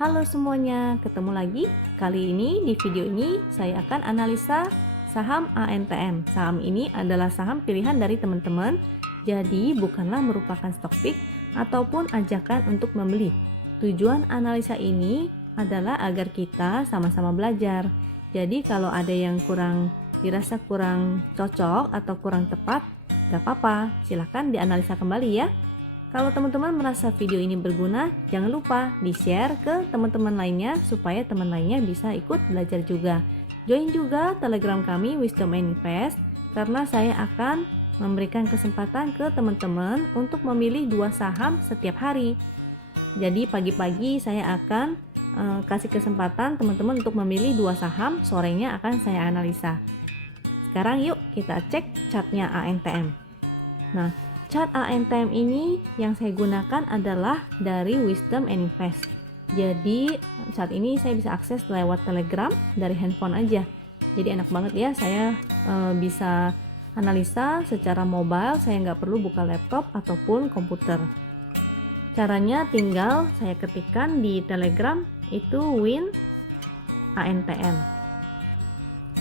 Halo semuanya, ketemu lagi. Kali ini di video ini saya akan analisa saham ANTM. Saham ini adalah saham pilihan dari teman-teman, jadi bukanlah merupakan stock pick ataupun ajakan untuk membeli. Tujuan analisa ini adalah agar kita sama-sama belajar. Jadi kalau ada yang dirasa kurang cocok atau kurang tepat, gak apa-apa, silahkan dianalisa kembali ya. Kalau teman-teman merasa video ini berguna, jangan lupa di-share ke teman-teman lainnya supaya teman lainnya bisa ikut belajar juga. Join juga Telegram kami Wisdom Invest karena saya akan memberikan kesempatan ke teman-teman untuk memilih 2 saham setiap hari. Jadi pagi-pagi saya akan kasih kesempatan teman-teman untuk memilih 2 saham, sorenya akan saya analisa. Sekarang yuk kita cek chartnya ANTM. Nah, chart ANTM ini yang saya gunakan adalah dari Wisdom Invest. Jadi saat ini saya bisa akses lewat Telegram dari handphone aja. Jadi enak banget ya, saya bisa analisa secara mobile, saya nggak perlu buka laptop ataupun komputer. Caranya tinggal saya ketikkan di Telegram itu win ANTM.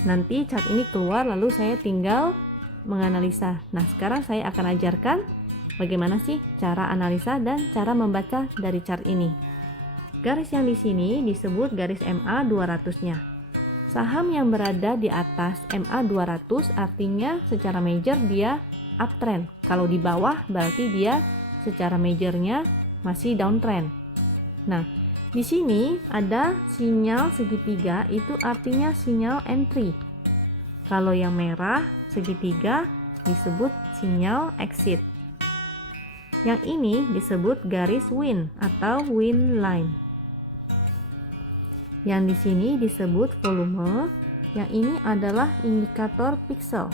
Nanti chart ini keluar lalu saya tinggal menganalisa. Nah, sekarang saya akan ajarkan bagaimana sih cara analisa dan cara membaca dari chart ini. Garis yang di sini disebut garis MA 200-nya. Saham yang berada di atas MA 200 artinya secara major dia uptrend. Kalau di bawah berarti dia secara majornya masih downtrend. Nah, di sini ada sinyal segitiga, itu artinya sinyal entry. Kalau yang merah segitiga disebut sinyal exit. Yang ini disebut garis win atau win line. Yang di sini disebut volume. Yang ini adalah indikator pixel.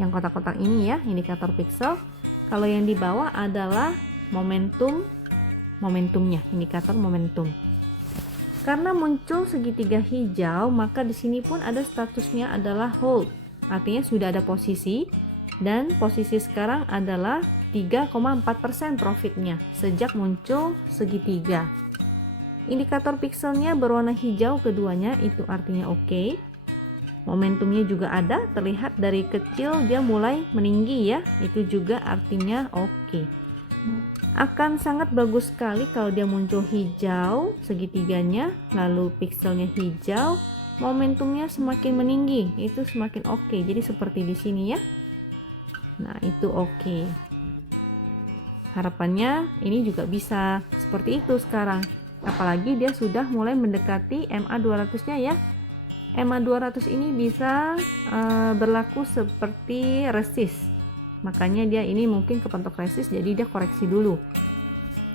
Yang kotak-kotak ini ya, indikator pixel. Kalau yang di bawah adalah momentumnya, indikator momentum. Karena muncul segitiga hijau, maka di sini pun ada statusnya adalah hold. Artinya sudah ada posisi dan posisi sekarang adalah 3,4% profitnya sejak muncul segitiga. Indikator pixelnya berwarna hijau keduanya, itu artinya oke. Momentumnya juga ada, terlihat dari kecil dia mulai meninggi ya, itu juga artinya oke. Akan sangat bagus sekali kalau dia muncul hijau segitiganya, lalu pixelnya hijau, momentumnya semakin meninggi, itu semakin oke. Jadi seperti di sini ya. Nah, itu oke. Harapannya ini juga bisa seperti itu sekarang. Apalagi dia sudah mulai mendekati MA 200-nya ya. MA 200 ini bisa berlaku seperti resist. Makanya dia ini mungkin kepentok resist, jadi dia koreksi dulu.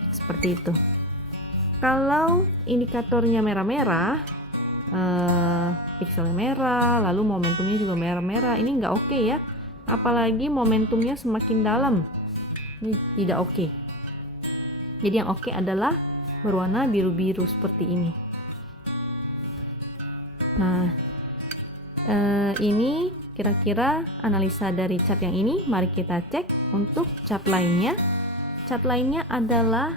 Seperti itu. Kalau indikatornya merah-merah, pixelnya merah, lalu momentumnya juga merah-merah, ini nggak oke ya. Apalagi momentumnya semakin dalam, ini tidak oke. Jadi yang oke adalah berwarna biru-biru seperti ini. Nah, ini kira-kira analisa dari chart yang ini. Mari kita cek untuk chart lainnya. Chart lainnya adalah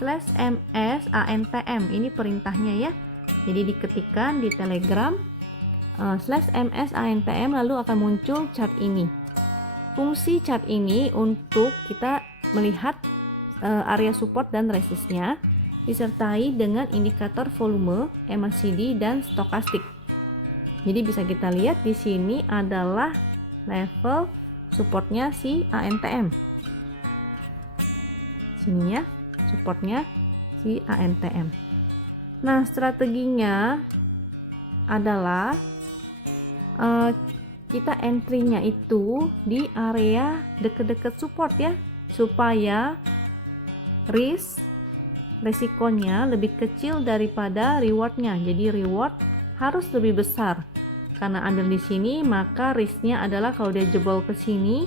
/MS ANTM. Ini perintahnya ya. Jadi diketikkan di Telegram /MS ANTM lalu akan muncul chart ini. Fungsi chart ini untuk kita melihat area support dan resistnya disertai dengan indikator volume, MACD dan stokastik. Jadi bisa kita lihat di sini adalah level supportnya si ANTM. Sini ya, supportnya si ANTM. Nah, strateginya adalah kita entry-nya itu di area deket-deket support ya, supaya resikonya lebih kecil daripada rewardnya. Jadi reward harus lebih besar. Karena ambil di sini, maka risknya adalah kalau dia jebol ke sini,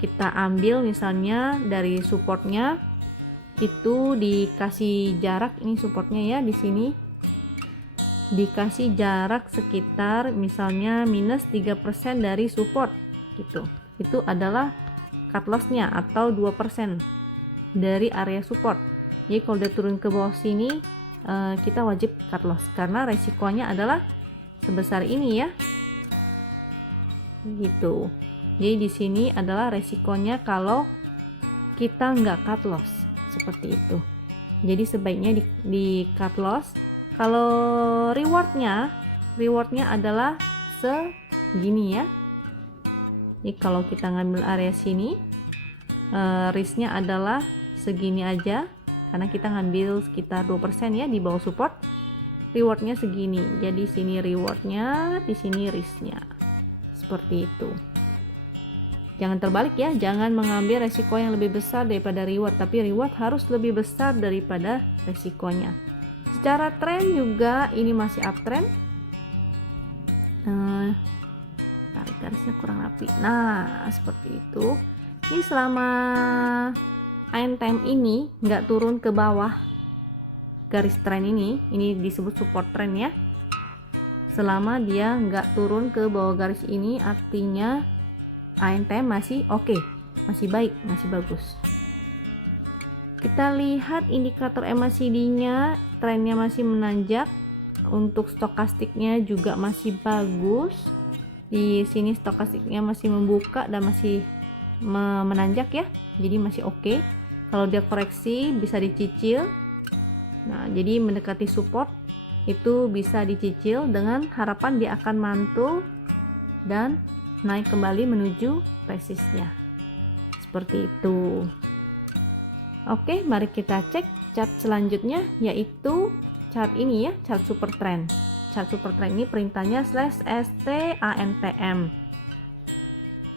kita ambil misalnya dari supportnya itu dikasih jarak, ini supportnya ya di sini dikasih jarak sekitar misalnya minus 3% dari support gitu. Itu adalah cut loss-nya atau 2% dari area support. Jadi kalau dia turun ke bawah sini, kita wajib cut loss karena resikonya adalah sebesar ini ya, gitu. Jadi di sini adalah resikonya kalau kita nggak cut loss seperti itu. Jadi sebaiknya di cut loss. Kalau rewardnya adalah segini ya. Jadi kalau kita ngambil area sini, risknya adalah segini aja karena kita ngambil sekitar 2% ya di bawah support. Rewardnya segini, jadi sini rewardnya, di sini risknya, seperti itu. Jangan terbalik ya, jangan mengambil resiko yang lebih besar daripada reward, tapi reward harus lebih besar daripada resikonya. Secara tren juga ini masih uptrend. Tarik garisnya kurang rapi. Nah seperti itu. Ini selama ANTM ini nggak turun ke bawah garis tren ini disebut support trend ya. Selama dia nggak turun ke bawah garis ini, artinya ANTM masih oke, masih baik, masih bagus. Kita lihat indikator MACD-nya, trennya masih menanjak. Untuk stokastiknya juga masih bagus. Di sini stokastiknya masih membuka dan masih menanjak ya, jadi masih oke. Kalau dia koreksi bisa dicicil. Nah, jadi mendekati support itu bisa dicicil dengan harapan dia akan mantul dan naik kembali menuju resistnya. Seperti itu. Oke, mari kita cek chart selanjutnya, yaitu chart ini ya, chart super trend. Chart super trend ini perintahnya /ST/ANTM.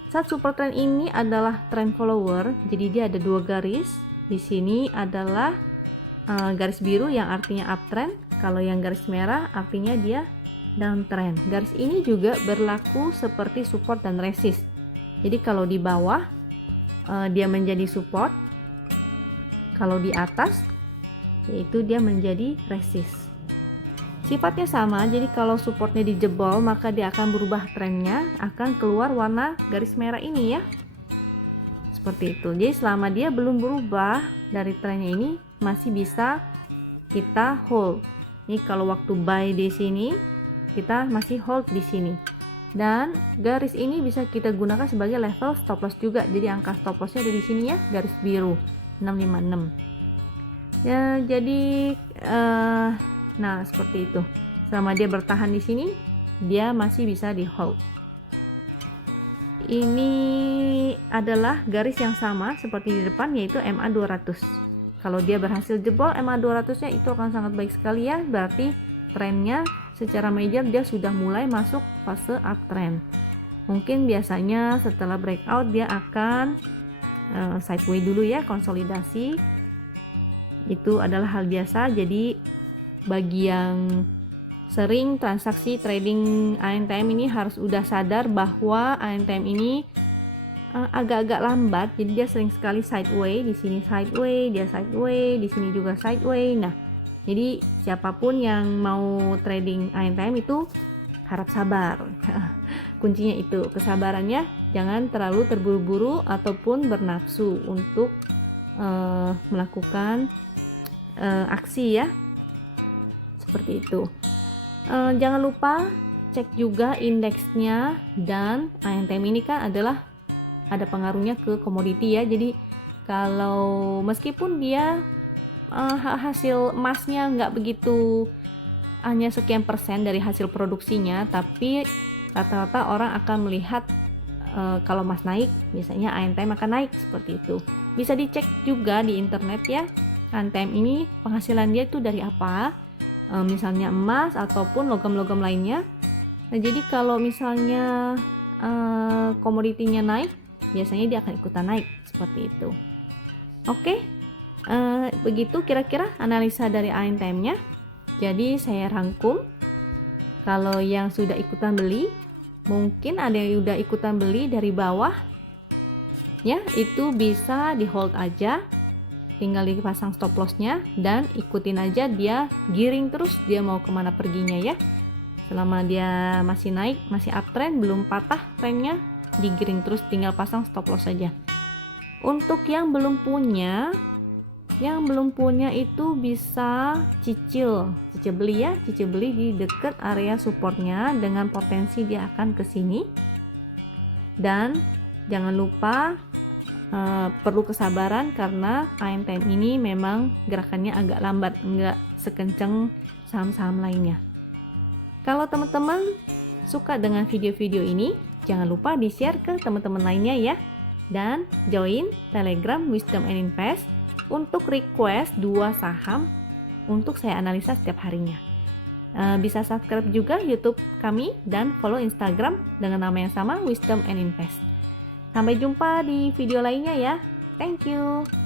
Chart super trend ini adalah trend follower, jadi dia ada dua garis. Di sini adalah garis biru yang artinya uptrend, kalau yang garis merah artinya dia downtrend. Garis ini juga berlaku seperti support dan resist. Jadi kalau di bawah dia menjadi support, kalau di atas yaitu dia menjadi resist. Sifatnya sama, jadi kalau supportnya dijebol maka dia akan berubah trennya, akan keluar warna garis merah ini ya. Seperti itu. Jadi selama dia belum berubah dari trennya ini, masih bisa kita hold. Ini kalau waktu buy di sini, kita masih hold di sini. Dan garis ini bisa kita gunakan sebagai level stop loss juga. Jadi angka stop lossnya ada di sini ya, garis biru 656. Ya, jadi nah seperti itu. Selama dia bertahan di sini, dia masih bisa di hold. Ini adalah garis yang sama seperti di depan, yaitu MA 200. Kalau dia berhasil jebol MA 200 nya itu akan sangat baik sekali ya. Berarti trennya secara major dia sudah mulai masuk fase uptrend. Mungkin biasanya setelah breakout dia akan sideways dulu ya, konsolidasi. Itu adalah hal biasa. Jadi bagi yang sering transaksi trading ANTM ini harus udah sadar bahwa ANTM ini agak-agak lambat. Jadi dia sering sekali sideways, di sini sideways, dia sideways, di sini juga sideways. Nah, jadi siapapun yang mau trading ANTM itu harap sabar. Kuncinya itu kesabarannya, jangan terlalu terburu-buru ataupun bernafsu untuk melakukan aksi ya. Seperti itu. Jangan lupa cek juga indeksnya, dan ANTM ini kan adalah ada pengaruhnya ke komoditi ya. Jadi kalau meskipun dia hasil emasnya nggak begitu, hanya sekian persen dari hasil produksinya, tapi rata-rata orang akan melihat kalau emas naik biasanya ANTM akan naik, seperti itu. Bisa dicek juga di internet ya, ANTM ini penghasilan dia itu dari apa, misalnya emas ataupun logam-logam lainnya. Nah, jadi kalau misalnya komoditinya naik, biasanya dia akan ikutan naik, seperti itu. Oke, begitu kira-kira analisa dari ANTM-nya. Jadi saya rangkum, kalau yang sudah ikutan beli, mungkin ada yang udah ikutan beli dari bawah ya, itu bisa di hold aja, tinggal dipasang stop lossnya dan ikutin aja dia giring terus, dia mau kemana perginya ya. Selama dia masih naik, masih uptrend, belum patah trennya, digiring terus, tinggal pasang stop loss saja. Untuk yang belum punya Yang belum punya itu bisa cicil beli ya, cicil beli di dekat area supportnya dengan potensi dia akan ke sini. Dan jangan lupa perlu kesabaran karena ANTM ini memang gerakannya agak lambat, enggak sekencang saham-saham lainnya. Kalau teman-teman suka dengan video-video ini, jangan lupa di-share ke teman-teman lainnya ya. Dan join Telegram Wisdom and Invest untuk request 2 saham untuk saya analisa setiap harinya. Bisa subscribe juga YouTube kami dan follow Instagram dengan nama yang sama, Wisdom and Invest. Sampai jumpa di video lainnya ya. Thank you.